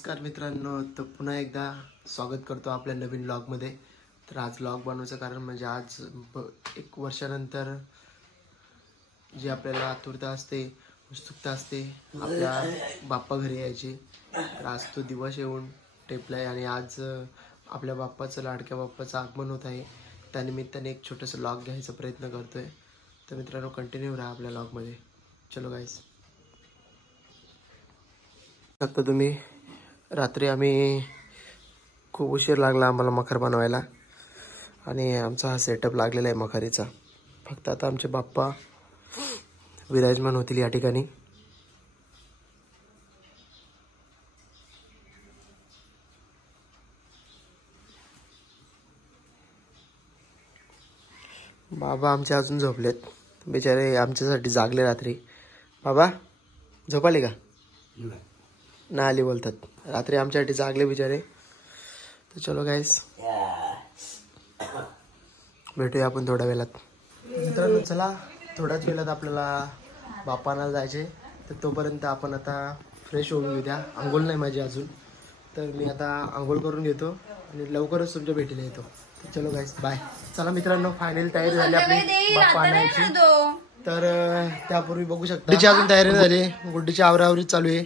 नमस्कार मित्रांनो, तर पुन्हा एकदा स्वागत करतो आपल्या नवीन व्लॉगमध्ये. तर आज व्लॉग बनवायचं कारण म्हणजे आज एक वर्षानंतर जी आपल्याला आतुरता असते, उत्सुकता असते आपल्या बाप्पा घरी यायची. तर आज तो दिवस येऊन टेपलाय आणि आज आपल्या बाप्पाचं, लाडक्या बाप्पाचं आगमन होत आहे. त्यानिमित्ताने एक छोटंसं व्लॉग घ्यायचा प्रयत्न करतोय. तर मित्रांनो, कंटिन्यू राहा आपल्या व्लॉगमध्ये. चलो गाईस. आता तुम्ही रात्री आम्ही खूप उशीर लागला आम्हाला मखर बनवायला आणि आमचा हा सेटअप लागलेला आहे मखरीचा. फक्त आता आमचे बाप्पा विराजमान होतील या ठिकाणी. बाबा आमचे अजून झोपलेत, बिचारे आमच्यासाठी जागले रात्री. बाबा झोपाले का? ना आली बोलतात, रात्री आमच्यासाठी जागले बिचारे. तर चलो गाईस, भेटूया आपण थोड्या वेळात. मित्रांनो चला, थोड्याच वेळात आपल्याला बाप्पांना जायचे. तर तोपर्यंत आपण आता फ्रेश होऊन घेऊ द्या. आंघोळ नाही माझी अजून, तर मी आता आंघोळ करून घेतो आणि लवकरच तुमच्या भेटीला येतो. तर चलो गाईस, बाय. चला मित्रांनो, फायनल तयारी झाली आपली बाप्पा आणायची. तर त्यापूर्वी बघू शकता गुड्डीची अजून तयारी नाही झाली. गुड्डीची आवरावरी चालू आहे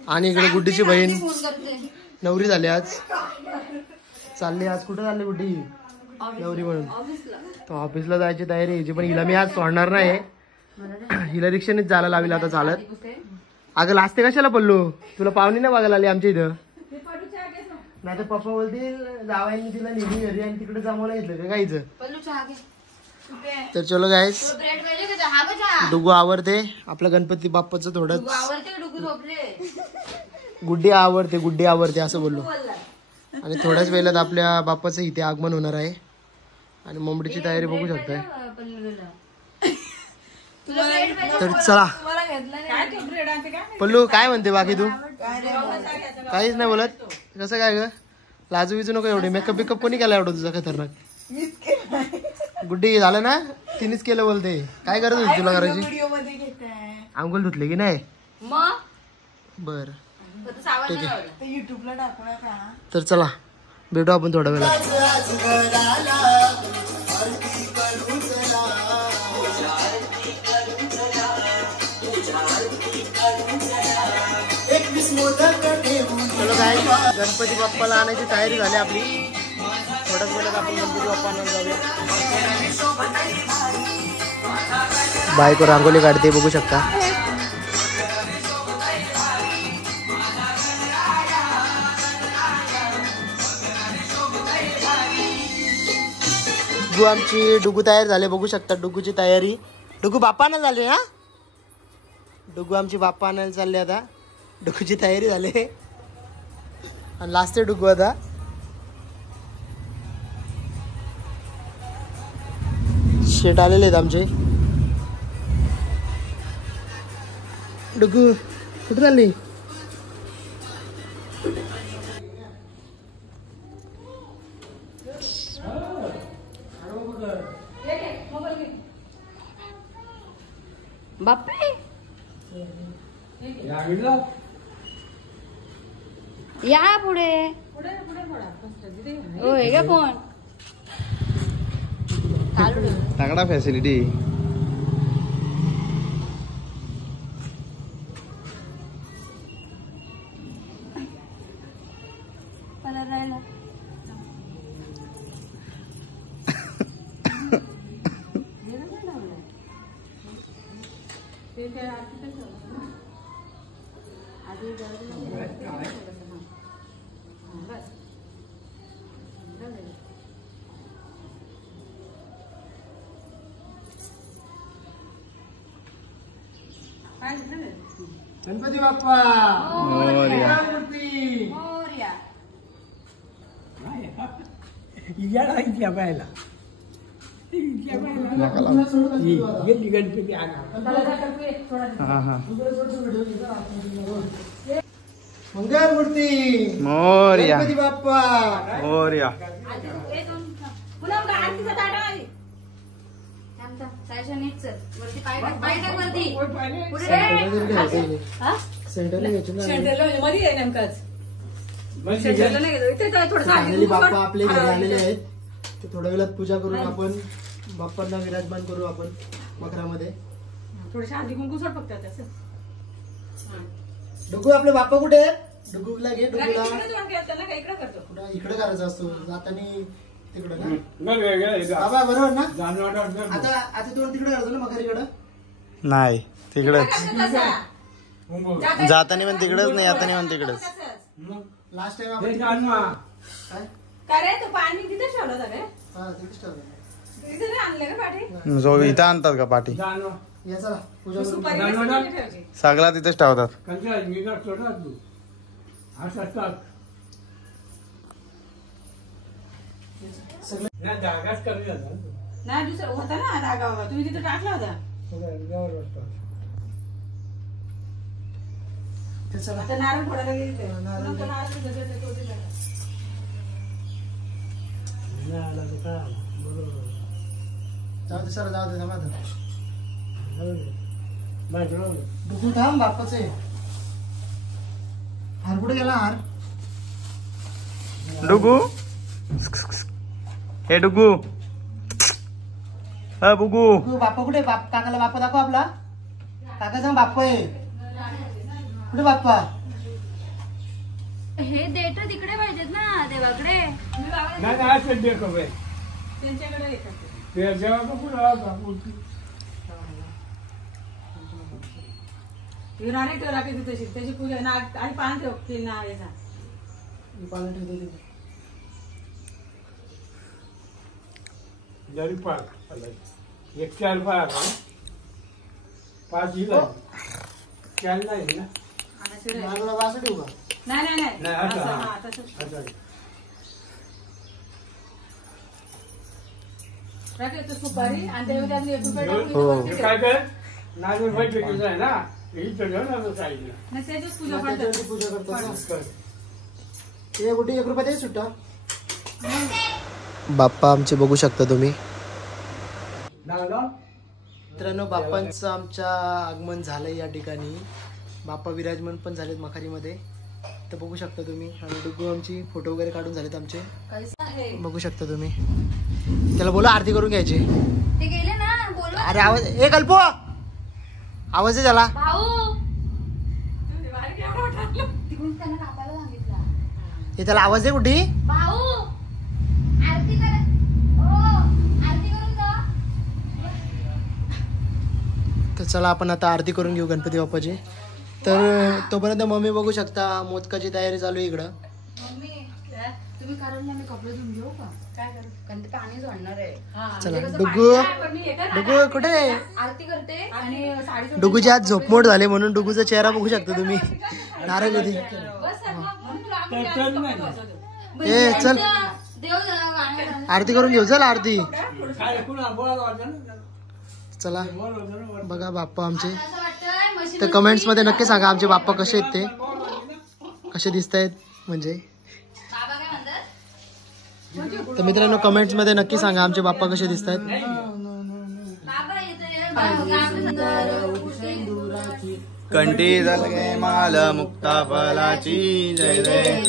आणि इकडे गुड्डीची बहीण नवरी झाली आज. चालली आज कुठं चालली गुड्डी? नवरी म्हणून तो ऑफिसला जायची तयारी यायची. पण हिला मी आज सोडणार नाही, हिला रिक्षानेच जायला लावली आता चालत. अगं लाजते कशाला पल्लू? तुला पाहुणी नाही बघायला आली आमच्या इथं? नाही तर पप्पा बोलतील जावायनी तिला नेहमी घरी आणि तिकडे जमायला घेतलं का गाईचं. तर चलो गाईस, डुगू आवरते आपलं गणपती बाप्पाचं थोडं. गुड्डी आवरते असं बोललो. आणि थोड्याच वेळात आपल्या बाप्पाचं इथे आगमन होणार आहे आणि मुंबईची तयारी बघू शकताय. तर चला. पल्लू काय म्हणते बाकी? तू काहीच नाही बोलत? कसं काय ग? लाजू विजू नको एवढे. मेकअप बिकअप कोणी केला एवढं तुझा खतरनाक? गुड्डी झालं ना, तिनेच केलं बोलते. काय करत होती तुला करायची? अंघोळ धुतले की नाही? बर ठीक आहे. तर चला भेटू आपण थोड्या वेळात. चलो काय, गणपती बाप्पाला आणायची तयारी झाली आपली. थोड्याच वेळात आपण गणपती बाप्पा आणायला जाऊया. बायको रांगोली काढते बघू शकता. आमची डुगू तयार झाले बघू शकता. डुगूची तयारी, डुगू बाप्पा आणायला झाले ना. डुगू आमची बाप्पा आणायला चालले आता. डुगूची तयारी झाली आणि लास्ट आहे डुगू आता. शेट आलेले आहेत आमचे. डुगू कुठे चालली? बाप्पे या पुढे. होय का फोन तगडा फॅसिलिटी. गणपती बाप्पा मोरया. गणपती मंगलमूर्ती मोरया. गणपती बाप्पा मोरया. सेंटरला घ्यायचं ना. फायनली बाप्पा आपले घरी आलेले आहेत. तर थोड्या वेळात पूजा करून आपण बाप्पांना विराजमान करू आपण मकरामध्ये. थोडीशी आधी कुंकू सोड फक्त त्याचं. डुगू आपले बाप्पा कुठे आहेत? डुगूला घे. डुगूला करतो कुठं इकडे करायचा असतो जातानी तिकडे ना बाबा बरोबर ना. आता तू तिकडे करायचं ना मकरीकडं. नाही तिकडच जातानी पण तिकडच नाही येतानी पण तिकडच. लास्ट टाइम आपण काय रे तू पाणी तिथे ठेवलं होतं रे. हा तिकडेच ठेवलं. इथे नाही आणलं का पाठी. जो इथं आणतात का पाठी या चला पूजा करून सुपारी कशी ठेवायची. सगळा तिथेच ठेवतात. नाही दुसरा होता ना धागा होता तुम्ही तिथे टाकला होता. ते चला आता नारळ फोडायला गेली ते. नारळ नको नारळ तिथे ठेवते, ठेवते त्याला. जाऊ दे सर जाऊ दे जमा डुगू थांब बाप्पाच आहे. हार कुठे गेला हार. डुगू हे डुगू बुगू डुगू बाप्पा कुठे काकाला बाप्पा दाखव आपला. काकाचा बाप्पा आहे कुठे बाप्पा. हे देठ तिकडे पाहिजेत ना देवाकडे. त्यांच्याकडे येतात ते. नारळ ठेवला की तिथे त्याची पूजा आणि पान ठेव ते नारळाचा. पाणी ठेवतो वास ठेवू का. नाही नाही नाही असं, हा, तसंच. राहते तो सुपारी आणि त्यामध्ये 1 रुपया टाकून नाही, त्याच्याच पूजा करतात. पूजा करतात. हे कुठे 1 रुपया दे सुट्टा. बाप्पा आमचे बघू शकता तुम्ही मित्रांनो. बाप्पांचं आमच्या आगमन झालंय या ठिकाणी. बाप्पा विराजमान पण झालेत मखारीमध्ये तर बघू शकता तुम्ही. आणि डुगू आमची फोटो वगैरे काढून झालेत आमचे बघू शकता तुम्ही. त्याला बोला आरती करून घ्यायची. ते गेले ना बोलू. अरे आवाज ए कल्पो आवाज आहे त्याला. भाऊ तिकडून त्यांना कापायला सांगितलं. हे त्याला आवाज आहे कुठे. भाऊ आरती कर. ओ आरती करून जा. तर चला आपण आता आरती करून घेऊ गणपती बाप्पाची. तर तोपर्यंत मम्मी बघू शकता मोदकाची तयारी चालू आहे इकडं. मम्मी तुम्ही कारण मी कपडे धुवून घेऊ का. काय करू कारण ते पाणी झडणार आहे. चला डुगू डुगू कुठे. आरती करते आणि साडी. डुगूची आज झोपमोड झाले म्हणून डुगूचा चेहरा बघू शकता तुम्ही. नाराज होती. ए चल देव गाणं. आरती करून घेऊ. चल आरती. चला बघा बाप्पा आमचे. असं वाटतंय मशीन. तर कमेंट्स मध्ये नक्की सांगा आमचे बाप्पा कसे आहेत ते कसे दिसत आहेत म्हणजे. बाबा काय म्हणतात. तर मित्रांनो कमेंट्स मध्ये नक्की सांगा आमचे बाप्पा कसे दिसत आहेत. बाबा येते. कंठी जलगे माल मुक्ता फलाची. जय जय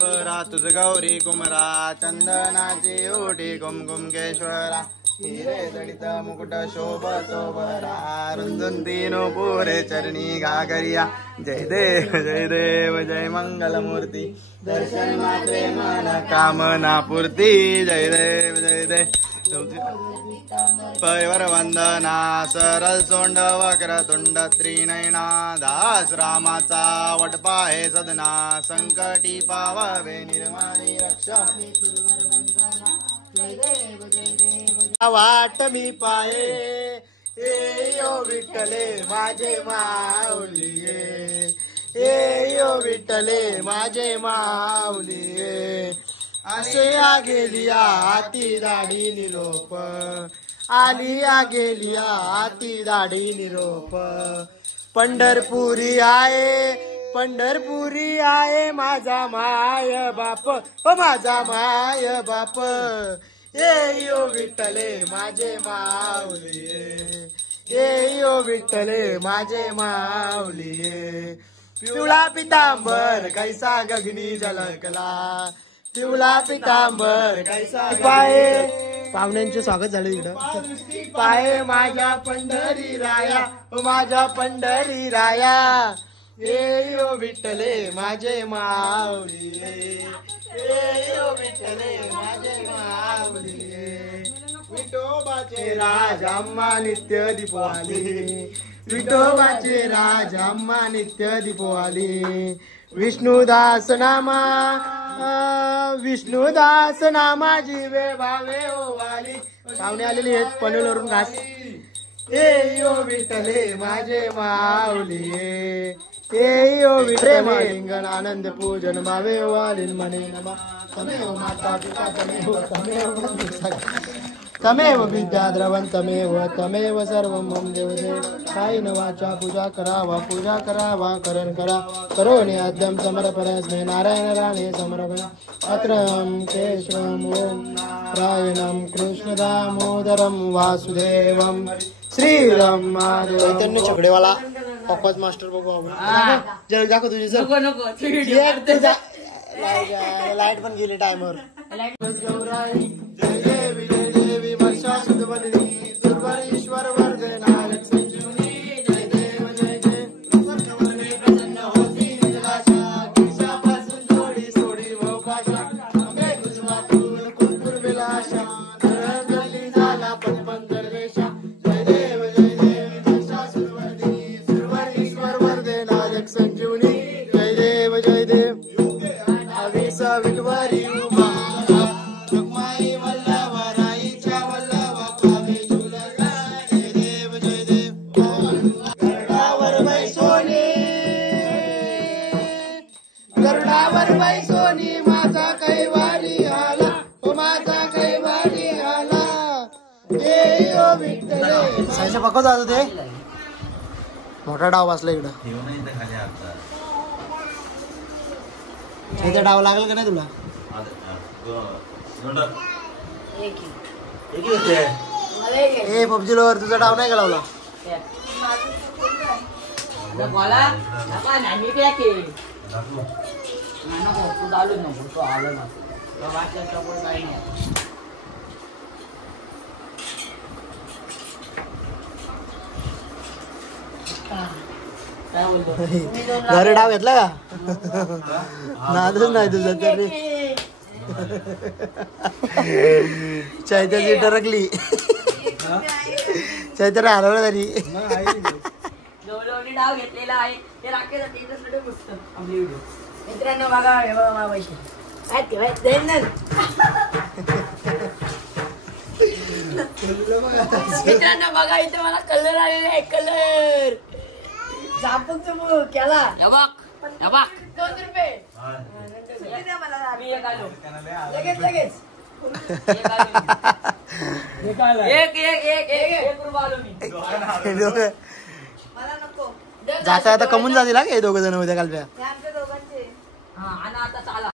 परा तुझ गौरी कुमरा चंदनाची ओढी कुमकुमकेश्वरा. हिरे जडित मुकुट शोभतो बरा रुंदुंतीनो पुरे चरणी घागरिया. जय देव जय मंगलमूर्ती दर्शन मात्रे मन कामना पूर्ती. जय देव पैवर वंदना सरल सोंड वक्रतुंड त्रिनयना. दास रामाचा वटपा हे सदना संकटी पावावे निर्माणी रक्षा. वाट मी पाये ए यो विठ्ठले माझे माऊली. ए यो विठ्ठले माझे माऊली. असे आ गेली हाती दाढी निरोप. आली आ गेली हाती दाढी निरोप. पंढरपुरी आहे माझा माय बाप. माझा माय बाप. ये ओ विठ्ठले माझे माऊली ये ओ विठ्ठले माझे माऊली पिवळा पितांबर कैसा गगनी झलकला पिवळा पितांबर कैसा पाये पाहुण्यांचे स्वागत झालं इकडं पाये माझ्या पंढरी राया माझ्या पंढरी राया ये ओ विठ्ठले माझे माऊली ये ओ विठ्ठले माझे माऊली विठोबाचे राज अम्मा नित्य दीपवाली विठोबाचे राज अम्मा नित्य दीपवाली विष्णुदास नामा जीवे भावे ओवाली पाहुणे आलेली आहेत पनवेलवरून घास ए ओ विठ्ठले माझे माऊली ए ओ विठ्ठले लिंगण आनंद पूजन भावे ओवाली म्हणे नमा तमेव माता पिता तमेव विद्या द्रवण तमेव सर्व मम देवदेव कायेन वाचा पूजा करावा करण करा करोनि अद्यम समर्पयामि नारायण राणे समर्पय अत्रम केशवम ओम रायणम कृष्ण दामोदरम वासुदेवम श्रीराम माधव चैतन्य छकडेवाला पप्पाच मास्टर बघू आपण जरा दाखव तुझी सर लाईट पण गेली टाइमवर ईश्वर वर्ग नारद संजीवनी जय देव जय प्रसन्न होती पासून थोडी सोडी व पाशा गुजवातून कुलपूर विलाशा गल्ली झाला पटपन दरवेशा जय देव सुरवर ईश्वर वर्धे नारद संजीवनी जय देव अविसा विठवारी उभा जगमाई वल्लभराईच्या गरुडावर बैसोनी माझा कैवारी आला ओ माझा कैवारी आला ए ओ विठ्ठले सायच्या पक्का जात होते मोठा डाव बसला इकडं इथे डाव लागला का नाही तुला ए पबजी लोवर तुझा डाव नाही का लावला घरी डाव घेतला का नादच नाही तुझा तरी चैत्याची टरकली चैत्याला हरवलं तरी डाव घेतलेला आहे ते राखेसाठी आपली व्हिडिओ मित्रांनो बघा मित्रांनो बघा इथे मला कलर आलेला आहे कलर झापक चुबू केला 2 रुपये लगेच एक रुपया आलो मी जाता आता कमून जातील का हे दोघ जण उद्या कालच्या